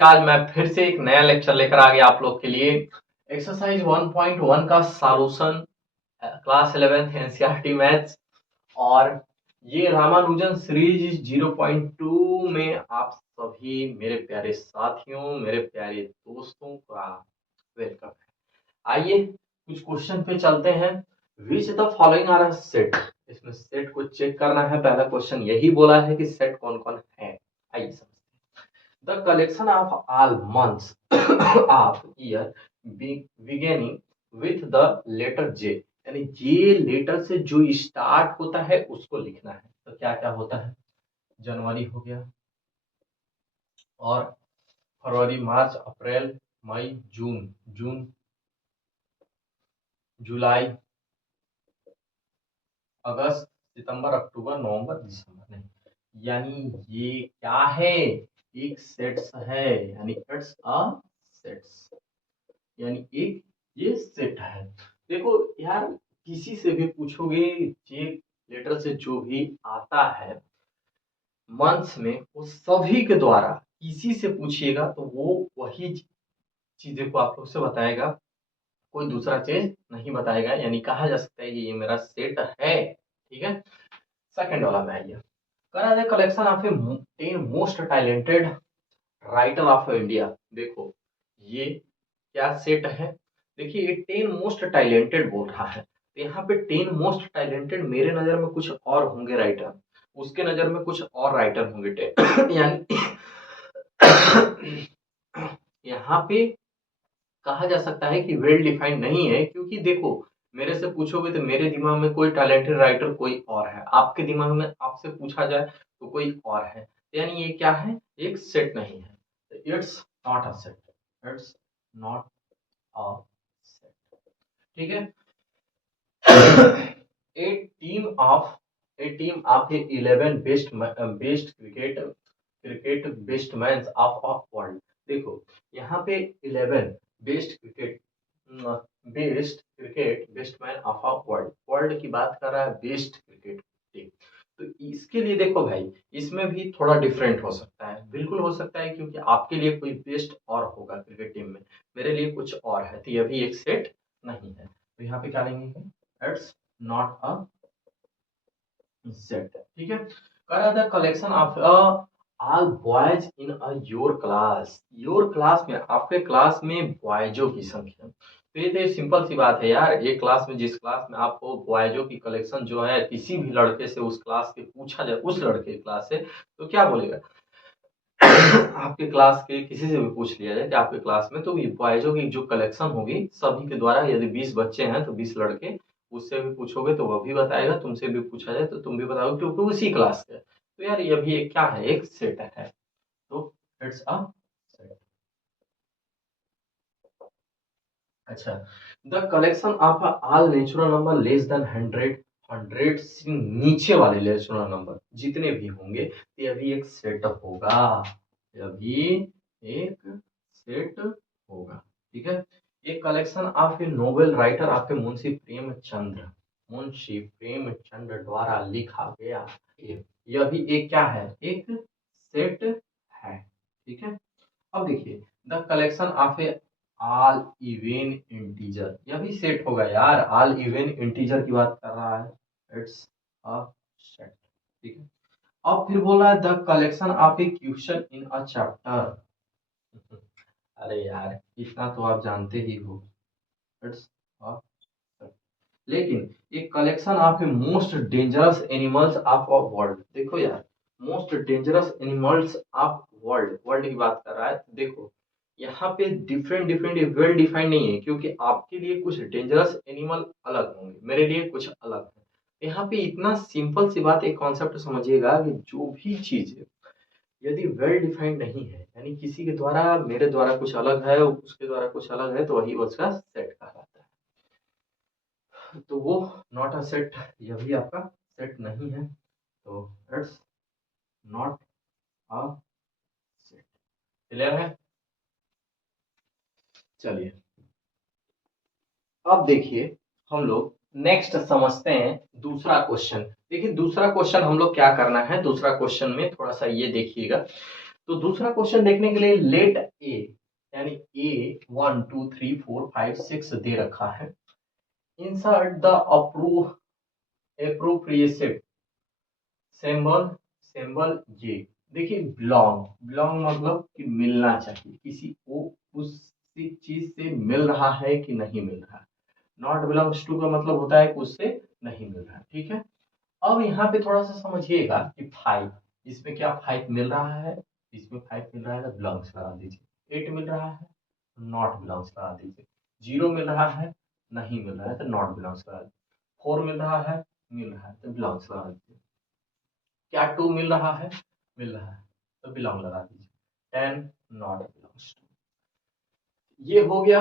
आज मैं फिर से एक नया लेक्चर लेकर आ गया आप लोग के लिए। एक्सरसाइज 1.1 का solution, class 11th NCERT maths. और ये रामानुजन सीरीज 0.2 में आप सभी मेरे प्यारे साथियों, मेरे प्यारे दोस्तों का वेलकम है। आइए कुछ क्वेश्चन पे चलते हैं। Which the following are a set. इसमें सेट को चेक करना है। पहला क्वेश्चन यही बोला है कि सेट कौन कौन है। आइए समझते हैं। The collection of all months of year beginning with the letter J, यानी जे लेटर से जो स्टार्ट होता है उसको लिखना है। तो क्या क्या होता है? जनवरी हो गया, और फरवरी, मार्च, अप्रैल, मई, जून, जुलाई, अगस्त, सितंबर, अक्टूबर, नवंबर, दिसंबर। नहीं, यानी ये क्या है? एक सेट्स है, यानी इट्स अ सेट्स, यानी एक ये सेट है। देखो यार, किसी से भी पूछोगे, जे लेटर से जो भी आता है मंथ्स में, वो सभी के द्वारा किसी से पूछिएगा तो वो वही चीजें को आप लोग से बताएगा, कोई दूसरा चीज नहीं बताएगा। यानी कहा जा सकता है कि ये मेरा सेट है। ठीक है। सेकंड वाला में आइए। करा जाए collection of A 10 most talented writer of India. देखो ये क्या सेट है? देखिए ये 10 मोस्ट टैलेंटेड बोल रहा है, तो यहाँ पे 10 मोस्ट टैलेंटेड मेरे नजर में कुछ और होंगे राइटर, उसके नजर में कुछ और राइटर होंगे 10 यानी यहाँ पे कहा जा सकता है कि वेल डिफाइंड नहीं है, क्योंकि देखो मेरे से पूछोगे तो मेरे दिमाग में कोई टैलेंटेड राइटर कोई और है, आपके दिमाग में आपसे पूछा जाए तो कोई और है। यानी ये क्या है? एक सेट नहीं है। It's not a set, it's not a set. ठीक है। a team of a team of 11 best cricket best man of world. देखो यहाँ पे 11 best cricket best man of world, world की बात कर रहा है, बेस्ट क्रिकेट टीम। तो इसके लिए देखो भाई, इसमें भी थोड़ा डिफरेंट हो सकता है, बिल्कुल हो सकता है, क्योंकि आपके लिए कोई बेस्ट और होगा क्रिकेट टीम में, मेरे लिए कुछ और है, तो यह भी एक सेट नहीं है। तो यहाँ पे क्या लेंगे? It's not a set. ठीक है। करा the collection of all boys in a your class. Your class में, आपके क्लास में बॉयजों की संख्या। तो ये तो सिंपल सी बात है यार, एक क्लास में, जिस क्लास में आपको बॉयजों की कलेक्शन जो है, किसी भी लड़के से उस क्लास के पूछा जाए, उस लड़के की क्लास से, तो क्या बोलेगा? आपके क्लास के किसी से भी पूछ लिया जाए कि आपके क्लास में, तो ये बॉयजों की जो कलेक्शन होगी सभी के द्वारा, यदि 20 बच्चे हैं तो 20 लड़के, उससे भी पूछोगे तो वह भी बताएगा, तुमसे भी पूछा जाए तो तुम भी बताओगे, क्योंकि उसी क्लास के। तो यार ये भी एक क्या है? एक सेट है। तो इट्स अ सेट। अच्छा। The collection of all natural number less then 100, 100 से नीचे वाले नेचुरल नंबर जितने भी होंगे, तो यह भी एक सेट होगा, यह भी एक सेट होगा। ठीक है। एक collection of A novel writer आपके मुंशी प्रेमचंद्र द्वारा लिखा गया, यह भी एक क्या है? एक सेट है। ठीक है। अब देखिए, the collection of a all even integer, यह भी सेट होगा यार, ऑल इवन इंटीजर की बात कर रहा है, इट्स अ सेट। ठीक है। अब फिर बोला है the collection of A question in a chapter. अरे यार इतना तो आप जानते ही हो, इट्स अ सेट। लेकिन एक collection of a most dangerous animals of a world. देखो यार, most dangerous animals of world, world की बात कर रहा है। देखो यहाँ पे डिफरेंट डिफरेंट वेल डिफाइंड नहीं है, क्योंकि आपके लिए कुछ डेंजरस एनिमल अलग होंगे, मेरे लिए कुछ अलग है। यहाँ पे इतना सिंपल सी बात, एक कॉन्सेप्ट समझिएगा कि जो भी चीज है यदि वेल डिफाइंड नहीं है, यानी किसी के द्वारा, मेरे द्वारा कुछ अलग है, उसके द्वारा कुछ अलग है, तो वही उसका सेट कहलाता है। तो वो नॉट अ सेट, यह भी आपका सेट नहीं है, तो it's not a set. Clear है? चलिए अब देखिए, हम लोग नेक्स्ट समझते हैं दूसरा क्वेश्चन। देखिए दूसरा क्वेश्चन हम लोग क्या करना है, दूसरा क्वेश्चन में थोड़ा सा ये देखिएगा। तो दूसरा क्वेश्चन देखने के लिए लेट ए यानी ए 1 2 3 4 5 6 दे रखा है। Insert the appropriate symbol symbol ये देखिए बिलोंग बिलोंग मतलब कि मिलना चाहिए, किसी को उसी चीज से मिल रहा है कि नहीं मिल रहा है। नॉट बिलोंग्स टू का मतलब होता है कि उससे नहीं मिल रहा है। ठीक है, अब यहाँ पे थोड़ा सा समझिएगा कि 5 इसमें क्या 5 मिल रहा है, इसमें 5 मिल रहा है तो बिलोंग्स लगा दीजिए। 8 मिल रहा है नॉट बिलोंग्स लगा दीजिए। 0 मिल रहा है नहीं मिल रहा है तो नॉट बिलोंग्स लगा दीजिए। 4 मिल रहा है तो बिलोंग्स लगा दीजिए। क्या 2 मिल रहा है तो बिलोंग लगा दीजिए। 10 नॉट बिलोंग्स टू। ये हो गया,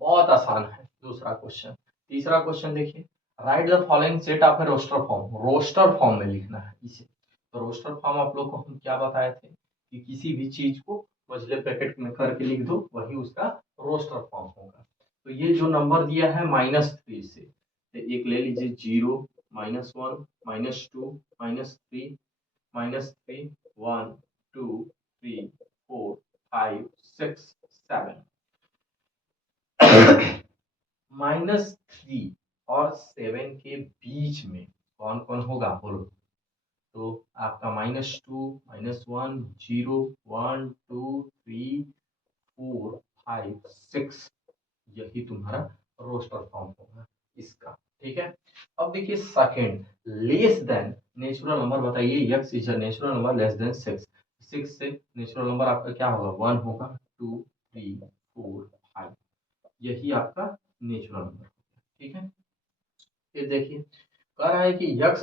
बहुत आसान है दूसरा क्वेश्चन। तीसरा क्वेश्चन देखिए, write the following set of a roster form में लिखना है इसे। तो रोस्टर फॉर्म आप लोग को हम क्या बताए थे कि किसी भी चीज को मझले ब्रैकेट में करके लिख दो वही उसका रोस्टर फॉर्म होगा। तो ये जो नंबर दिया है -3 से, तो एक ले लीजिए 0 -1 -2 -3 -3 1 2 3 4 5 6 7 -3 और 7 के बीच में कौन कौन होगा बोलो। तो आपका -2 -1 0 1 2 3 4 5 6 यही तुम्हारा रोस्टर फॉर्म होगा इसका। ठीक है, अब देखिए second less than natural number बताइए, X is a natural number less than 6। 6 से नेचुरल नंबर आपका क्या होगा 1 होगा 2 3 4 5 यही आपका नेचुरल नंबर। ठीक है, फिर देखिए कह रहा है कि यक्स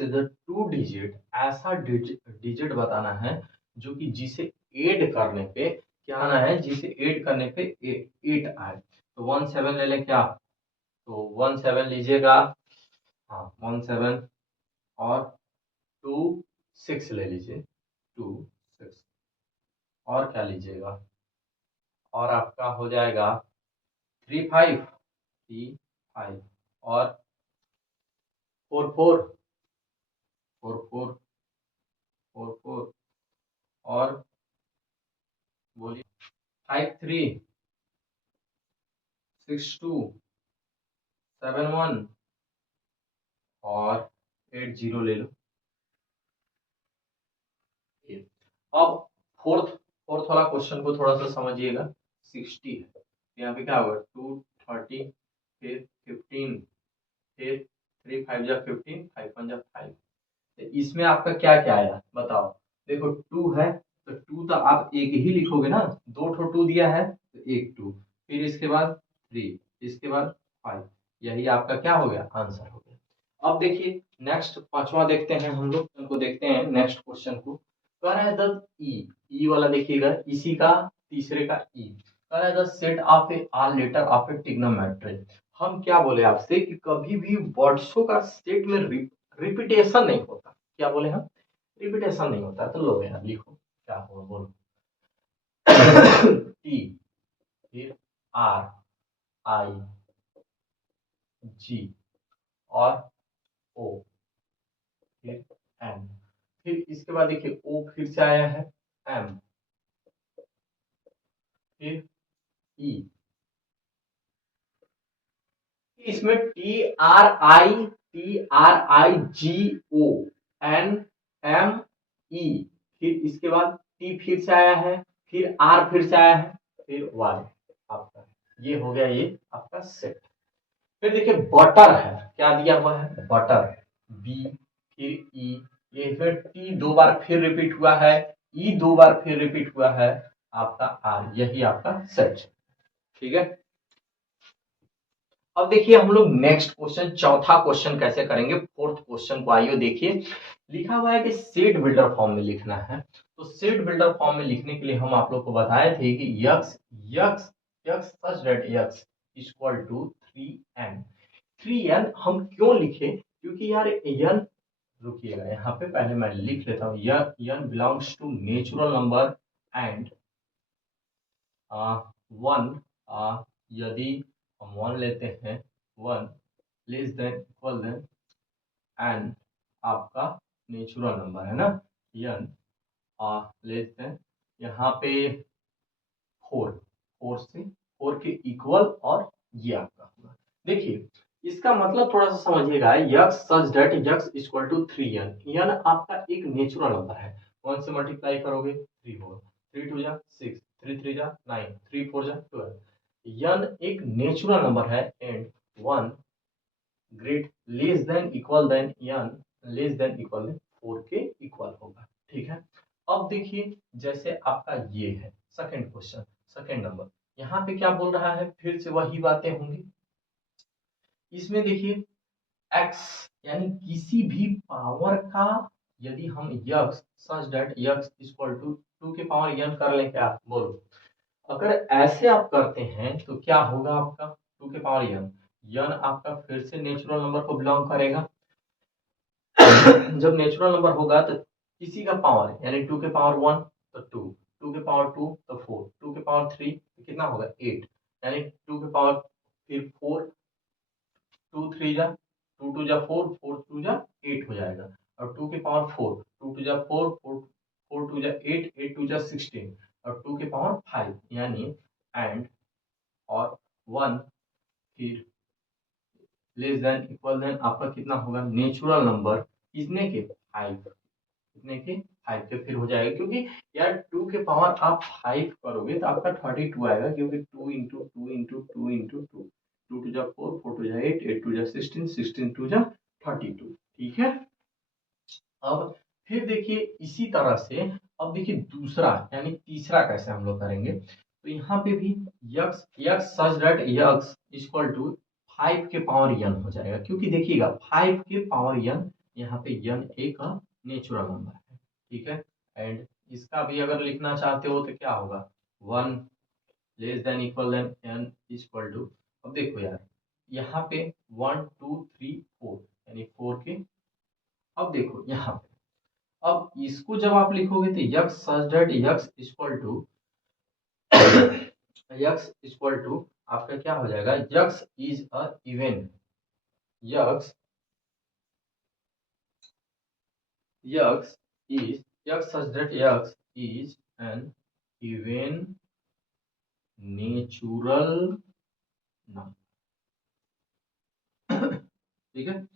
इज अ 2 डिजिट, ऐसा डिजिट बताना है जो कि जिसे ऐड करने पे क्या आना है, जिसे ऐड करने पे 8 आए। तो 1 7 ले लें क्या, तो 1 7 लीजिएगा। हाँ 1 7 और 2 6 ले लीजिए 2 6 और क्या लीजिएगा, और आपका हो जाएगा 3 5 3 5 और 4 4 4 4 4 4 और बोलिए 5 3 6 2 7 1 और 8 0 ले लो। अब फोर्थ फोर्थ वाला क्वेश्चन को थोड़ा सा समझिएगा। 60 है, यहाँ पे क्या होगा 2 30 फिर 15 फिर 3 5 जा 15 5 1 जा 5। इसमें आपका क्या क्या आया बताओ। देखो 2 है तो 2 तो आप एक ही लिखोगे ना, दो ठो 2 दिया है तो एक 2, फिर इसके बाद 3 इसके बाद 5, यही आपका क्या हो गया आंसर हो गया। अब देखिए नेक्स्ट पांचवा देखते हैं, हम लोग उनको देखते हैं नेक्स्ट क्वेश्चन को। कह रहा है द ई वाला देखिएगा, इसी का तीसरे का ई कह रहा है the set of a all letter of a trigonometry. हम क्या बोले आपसे कि कभी भी वर्ड्सों का सेट में रिपीटेशन नहीं होता। क्या बोले हम, रिपीटेशन नहीं होता। तो लो यार लिखो क्या होगा बोलो। टी फिर आर आई जी और ओ फिर एन, फिर इसके बाद देखिए ओ फिर से आया है एम फिर ई, इसमें TRI GO N M E, फिर इसके बाद टी फिर से आया है फिर आर फिर से आया है फिर वाई। आपका ये हो गया ये आपका सेट। फिर देखिए बटर है, क्या दिया हुआ है बटर, बी फिर ई, ये फिर टी दो बार फिर रिपीट हुआ है, ई दो बार फिर रिपीट हुआ है, आपका आर, यही आपका सेट। ठीक है, अब देखिए हम लोग नेक्स्ट क्वेश्चन चौथा क्वेश्चन कैसे करेंगे। फोर्थ क्वेश्चन को आइए देखिए, लिखा हुआ है कि सेट बिल्डर फॉर्म में लिखना है। तो सेट बिल्डर फॉर्म में लिखने के लिए हम आप लोग को बताए थे कि x x x such that x equal to 3n। 3n हम क्यों लिखे, क्योंकि यार n, रुकिएगा यहाँ पे पहले मैं लिख लेता हूँ, n belongs to natural number and 1 यदि हम 1 लेते हैं 1 less than equal than n आपका नेचुरल नंबर है ना, n लेस देन यहाँ पे 4 के इक्वल, और ये आपका होगा। देखिए इसका मतलब थोड़ा सा समझिएगा, x such that x equal to 3n। n आपका एक नेचुरल नंबर है, 1 से मल्टीप्लाई करोगे 3 होगा, 3 2 जा 6, 3 3 जा 9, 3 4 जा 12। n एक नेचुरल नंबर है and 1 great less than equal than n less than equal than 4 के इक्वल होगा। ठीक है, अब देखिए जैसे आपका ये है सेकंड क्वेश्चन, सेकंड नंबर, यहाँ पे क्या बोल रहा है, फिर से वही बातें होंगी। इसमें देखिए x यानी किसी भी पावर का यदि हम x such that x equal to 2 के पावर n कर लें, क्या बोलो, अगर ऐसे आप करते हैं तो क्या होगा आपका 2 के पावर n आपका फिर से नेचुरल नंबर को बिलोंग करेगा। जब नेचुरल नंबर होगा तो किसी का पावर यानी 2 के पावर 1 तो 2, 2 के पावर 2 तो 4, 2 के पावर 3 तो कितना होगा 8, यानी 2 के पावर फिर 4, 2 3 जा 2 2 जा 4, 4 2 जा 8 हो जाएगा, और 2 के पावर 4, 2 2 जा 4, 4 4 2 जा 8, 8 2 जा 16, और 2 के पावर 5 यानी एंड और 1 फिर लेस देन इक्वल देन आपका कितना होगा नेचुरल नंबर कितने के 5, कितने के 5 के फिर हो जाएगा, क्योंकि यार 2 के पावर आप 5 करोगे तो आपका 32 आएगा, क्योंकि 2 इंटू 2 इंटू 2 इंटू 2, 2 टू जा 4, 4 टू जा 8, 8 टू जा 16, 16 टू जा 32। ठीक है, अब फिर देखिए इसी तरह से अब देखिए दूसरा यानी तीसरा कैसे हम लोग करेंगे, तो यहाँ पे भी x x such that x equal to 5 के पावर n हो जाएगा, क्योंकि देखिएगा 5 के पावर n यहाँ पे n एक नेचुरल नंबर है। ठीक है, एंड इसका भी अगर लिखना चाहते हो तो क्या होगा 1 less than equal than n equal to, अब देखो यार यहाँ पे 1 2 3 4 यानी 4 के, अब देखो यहाँ पे अब इसको जब आप लिखोगे तो x such that x equal to x equal to आपका क्या हो जाएगा, x is a even, x x is x such that x is an even natural number. ठीक है,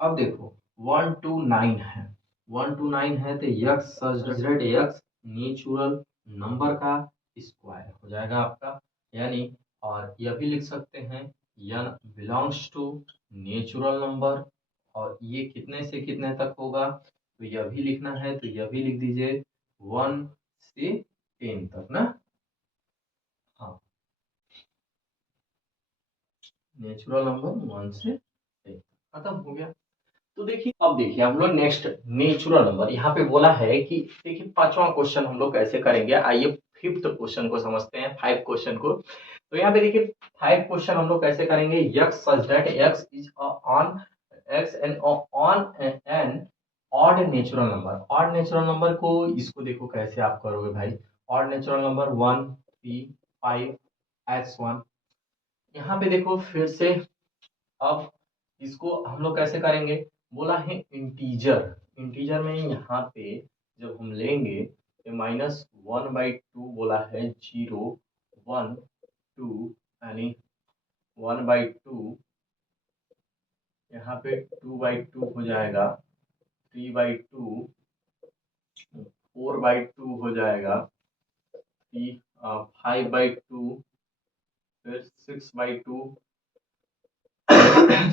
अब देखो 1 2 9 है, 1 2 9 है तो x such that x natural number का स्क्वायर हो जाएगा आपका, यानी और यह भी लिख सकते हैं n belongs to natural number, और ये कितने से कितने तक होगा, तो यह भी लिखना है तो यह भी लिख दीजिए 1 से 10 तक ना। हाँ, नेचुरल नंबर 1 से 10 खत्म हो गया। तो देखिए अब देखिए हम लोग नेक्स्ट नेचुरल नंबर यहाँ पे बोला है कि देखिए पांचवा क्वेश्चन हम लोग कैसे करेंगे, आइए फिफ्थ क्वेश्चन को समझते हैं, 5 क्वेश्चन को। तो यहाँ पे देखिए 5 क्वेश्चन हम लोग कैसे करेंगे, x such that x is on x and on an odd natural number, odd natural number को इसको देखो कैसे आप करोगे भाई, ऑड नेचुरल नंबर 1 3 5 x1, यहाँ पे देखो फिर से, अब इसको हम लोग कैसे करेंगे, बोला है इंटीजर, इंटीजर में यहाँ पे जब हम लेंगे तो -1/2 बोला है, 0 1 2 यानी 1/2, यहाँ पे 2/2 हो जाएगा, 3/2, 4/2 हो जाएगा, 5/2, फिर 6/2,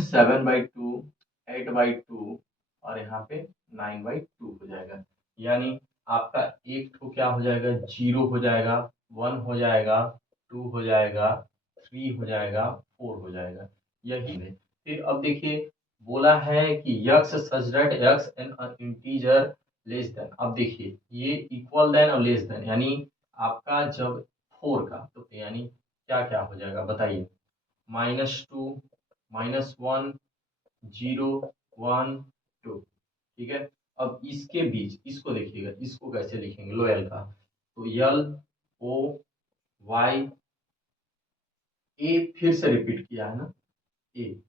7/2, 8/2, और यहाँ पे 9/2 हो जाएगा, यानी आपका एक तो क्या हो जाएगा 0 हो जाएगा, 1 हो जाएगा, 2 हो जाएगा, 3 हो जाएगा, 4 हो जाएगा, यही है। फिर अब देखिए बोला है कि x such that x N integer less than, अब देखिए ये इक्वल देन और लेस देन, यानी आपका जब 4 का तो यानी क्या क्या हो जाएगा बताइए, -2 -1 0 1 2। ठीक है, अब इसके बीच इसको देखिएगा, इसको कैसे लिखेंगे लोयल का, तो यल ओ वाई ए, फिर से रिपीट किया है ना ए,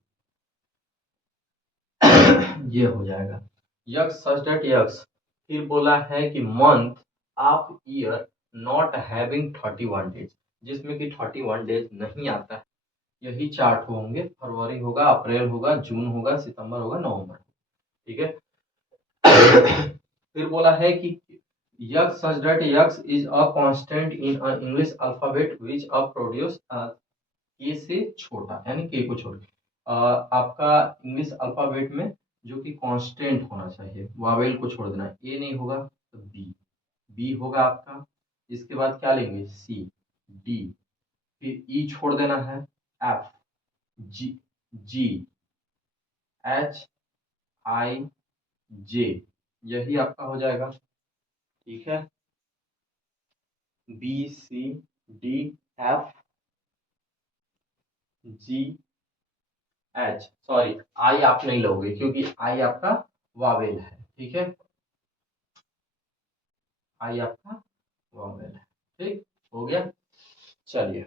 ये हो जाएगा, यक्स सच दैट यक्स, फिर बोला है कि month of year not having 31 days, जिसमें कि 31 डेज नहीं आता है। यही चार्ट होंगे, फरवरी होगा, अप्रैल होगा, जून होगा, सितंबर होगा, नवंबर, ठीक है। फिर बोला है कि x such that x is a constant in English alphabet which a produce के से छोटा, यानी के को छोड़ के आपका इंग्लिश अल्फाबेट में जो कि कांस्टेंट होना चाहिए, वावेल को छोड़ देना, ए नहीं होगा तो बी, बी होगा आपका। इसके बाद क्या लेंगे, सी, डी, फिर ई छोड़ देना है, एफ, जी, जी, एच, आई, जे, यही आपका हो जाएगा, ठीक है। B, C, D, F, G, H, sorry I आप नहीं लोगे क्योंकि आई आपका वावेल है, ठीक है, आई आपका वावेल है, ठीक हो गया। चलिए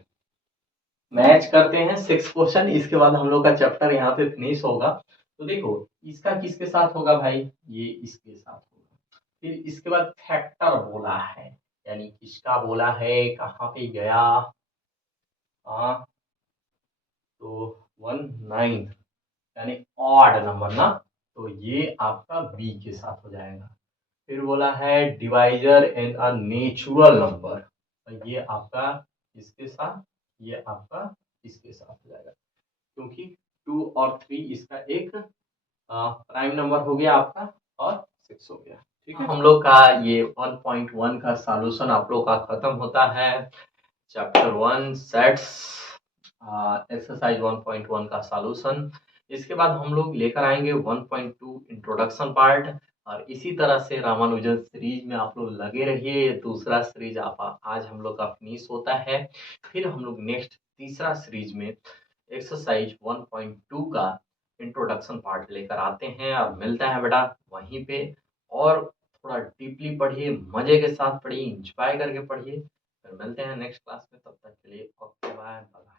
मैच करते हैं 6 क्वेश्चन, इसके बाद हम लोग का चैप्टर यहाँ पे फिनिश होगा। तो देखो इसका किसके साथ होगा भाई, ये इसके साथ होगा। फिर इसके बाद फैक्टर बोला है, यानी किसका बोला है, कहाँ पे गया, हाँ तो 19 यानी ऑड नंबर ना, तो ये आपका बी के साथ हो जाएगा। फिर बोला है divisor and a natural number, तो ये आपका इसके साथ, ये आपका इसके साथ हो जाएगा, क्योंकि 2 और 3 इसका एक प्राइम नंबर हो गया आपका और 6 हो गया, ठीक है। हम लोग का ये 1.1 का सॉल्यूशन आप लोग का खत्म होता है। चैप्टर 1 सेट्स एक्सरसाइज 1.1 का सॉल्यूशन। इसके बाद हम लोग लेकर आएंगे 1.2 इंट्रोडक्शन पार्ट, और इसी तरह से रामानुजन सीरीज में आप लोग लगे रहिए। ये दूसरा सीरीज आप आज हम लोग का फिनिश होता है, फिर हम लोग नेक्स्ट तीसरा सीरीज में एक्सरसाइज 1.2 का इंट्रोडक्शन पार्ट लेकर आते हैं, और मिलता है बेटा वहीं पे। और थोड़ा डीपली पढ़िए, मजे के साथ पढ़िए, इंजॉय करके पढ़िए। फिर मिलते हैं नेक्स्ट क्लास में, तब तक के लिए ओके बाय बाय।